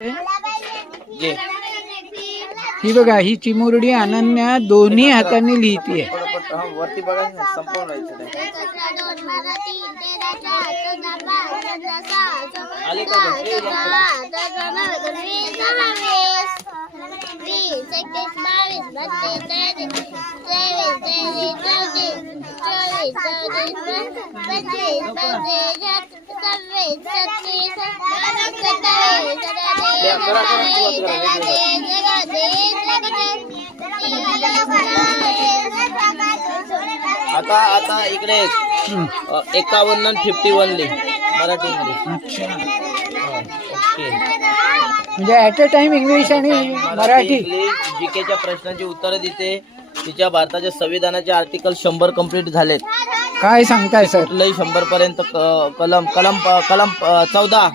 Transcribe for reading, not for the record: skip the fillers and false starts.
जे ही बघा, ही चिमुरडी अनन्या दोन्ही हातांनी लिहितीये. वरती बघा ना, संपूर्ण राहायचं नाही. आले का बघ, हे लवकर. या, करा, करा, सुरुवात करा, आता इकडे 51 आणि 51 लिह मराठीमध्ये. अच्छा, ओके. म्हणजे ऍट अ टाइम इंग्लिश आणि मराठी. इंग्लिश जीकेच्या प्रश्नांची उत्तरं देते. तिच्या भारताच्या संविधानाचे आर्टिकल 100 कंप्लीट झालेत. काय सांगताय सर? कुठलंही 100 पर्यंत कलम 14